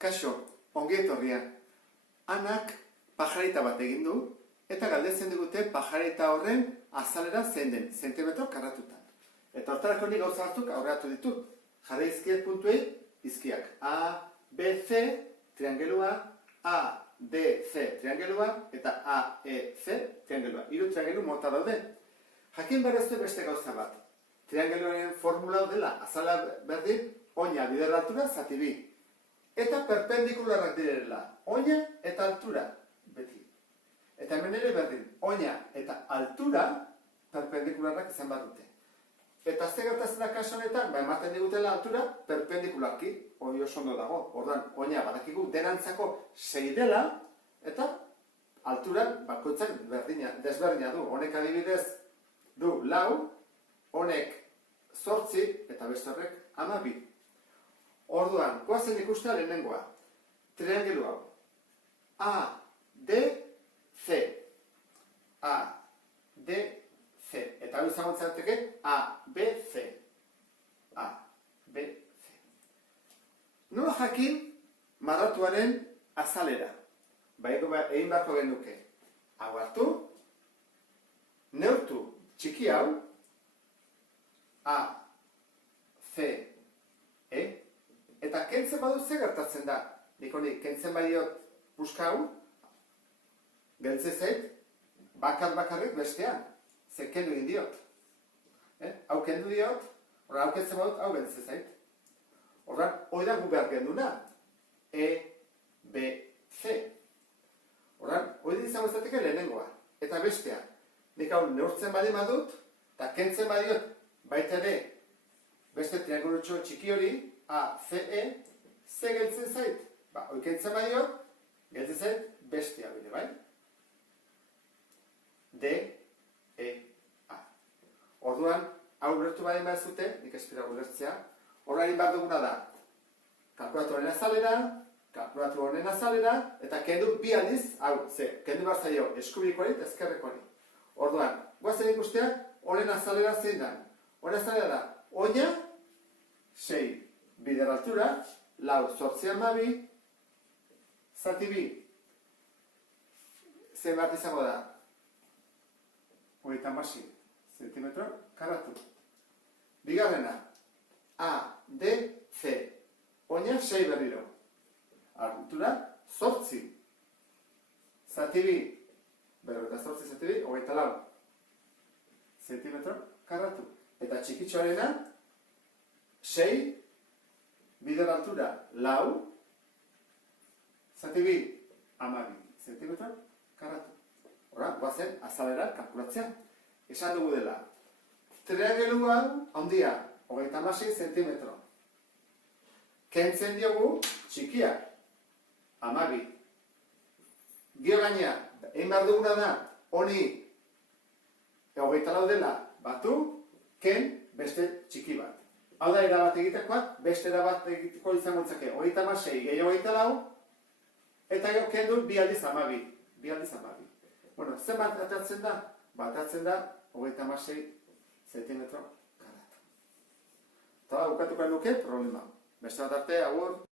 Kaixo, ongi etorria. Anak pajarita bat egin du, eta galdetzen digute pajarita horren azalera zein den, zentimetro karratutan. Eta hortarako nik gauza batzuk aurreatu ditut. Jarri izkiak puntuei, izkiak. A, B, C, triangelua, A, D, C, triangelua, eta A, E, C, triangelua. Hiru triangelu mota daude. Jakin berreztu beste gauza bat. Triangeluaren formula dela, azala berdin, oina bider altura, zati bi. Eta perpendikularrak direla, oina eta altura, beti. Eta hemen ere berdin, oina eta altura perpendikularrak izan bat dute. Eta ze gertatzen da kasu honetan, ematen digutela altura perpendikularki, hori oso ondo dago. Orduan, oina badakigu derantzako 6 dela, eta altura bakoitzak desberdina du. Honek adibidez du 4, honek 8 eta beste horrek 12. Orduan, goazen ikustea lehenengoa. Triangelu hau. A, D, C. A, D, C. Eta hau izango zaiteke A, B, C. A, B, C. Nola jakin marratuaren azalera? Egin beharko genuke. Hau hartu, neurtu txiki hau, A, C, E, eta kentzen badu ze gertatzen da. Nik honi, kentzen badiot puska hau, geltze zait, bakarrik bestean. Ze kendu egin diot. Hau kendu diot, horra hau kentzen badut, hau geltze zait. Horra, hori da gu behar genduna. E, B, C. Horra, hori izango izateke lehenengoa. Eta bestea. Nik hau neurtzen badi badut, eta kentzen badiot, baita ere, beste triangulutxo txiki hori, A, C, E, ze geltzen zait? Hoi kentzen badiot, geltzen zait bestea bide, bai? D, E, A. Orduan, hau ulertu badin behar zute, nik espira ulertzea, horra egin behar duguna da, kalkulatu honen azalera, eta kendu bi aldiz, hau, kendu behar zaio eskubikoari eta ezkerrekoari. Orduan, guazen ikustea, honen azalera zein da. Honen azalera da, oina, 6 bider altura, 4, 8, 12, zati bi, zein bat izango da, 36 zentimetro karratu. Bigarrena, A, D, C, oina 6 berriro, altura 8, zati bi, 8 zati bi, 24 zentimetro karratu. Eta txikitxoarena, 6 bider altura 4, zati bi, 12 zentimetro karratu. Horra, guazen azalera kalkulatzea. Esan dugu dela. Triangeluan handia, 36 zentimetro. Kentzen diogu txikia, 12. Gio gainea, egin behar duguna da, honi 24 dela batu, ken beste txiki bat. Hau da, erabat egitekoa, beste erabat egiteko izango litzake 36 gehi 24, eta gero kendu 2 aldiz 12. 2 aldiz 12. Bueno, zen bat atatzen da? Batatzen da 36 zentimetro karratu. Eta bukatuko nuke problema. Beste bat arte, agur.